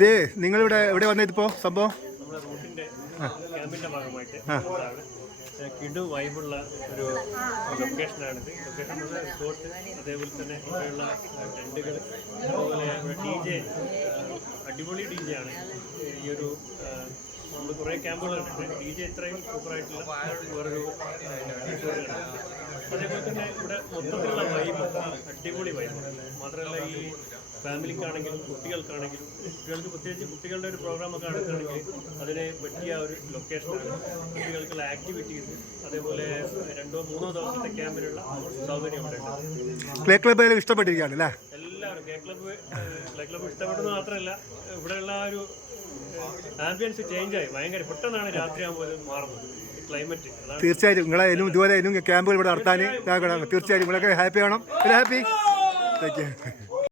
ഇതേ നിങ്ങളിവിടെ എവിടെ വന്നതിപ്പോൾ സംഭവം? നമ്മുടെ റൂട്ടിൻ്റെ ക്യാമ്പിൻ്റെ ഭാഗമായിട്ട് കിടു വൈബുള്ള ഒരു ലൊക്കേഷനാണിത്. ലൊക്കേഷൻ എന്ന് പറഞ്ഞാൽ റിസോർട്ട്, അതേപോലെ തന്നെ ഇവിടെയുള്ള ടെൻറ്റുകൾ, അതുപോലെ ഇവിടെ DJ അടിപൊളി DJ ആണ്. ഈ ഒരു നമ്മൾ കുറേ ക്യാമ്പുകൾ കണ്ടിട്ടുണ്ട്. DJ ഇത്രയും സൂപ്പറായിട്ടുള്ള വേറൊരു റിസോർട്ടുകളാണ്. അതേപോലെ തന്നെ ഇവിടെ മൊത്തത്തിലുള്ള വൈബ് അടിപൊളി വൈബ്. മാത്രമല്ല ഈ ഫാമിലിക്കാണെങ്കിലും കുട്ടികൾക്കാണെങ്കിലും, കുട്ടികൾക്ക് പ്രത്യേകിച്ച് കുട്ടികളുടെ ഒരു പ്രോഗ്രാമൊക്കെ നടക്കുകയാണെങ്കിൽ അതിന് പറ്റിയ ഒരു ലൊക്കേഷനാണ്. കുട്ടികൾക്കുള്ള ആക്ടിവിറ്റീസ്, അതേപോലെ 2-3 ദിവസത്തെ ക്യാമ്പിനുള്ള സൗകര്യം ഇവിടെ ഉണ്ട്. പ്ലേ ക്ലബ് ഇഷ്ടപ്പെട്ടിരിക്കുകയാണ് അല്ലേ എല്ലാവരും? പ്ലേ ക്ലബ്ബ് ഇഷ്ടപ്പെടുന്നത് മാത്രമല്ല, ഇവിടെയുള്ള ഒരു ആംബിയൻസ് ചേഞ്ചായി ഭയങ്കര പെട്ടെന്നാണ് രാത്രിയാകുമ്പോൾ മാറുന്നത് ക്ലൈമറ്റ്. തീർച്ചയായിട്ടും നിങ്ങളെ ഇതുപോലെ ക്യാമ്പുകൾ ഇവിടെ നടത്താൻ തീർച്ചയായും നിങ്ങളൊക്കെ ഹാപ്പി ആവണം. Happy thank you.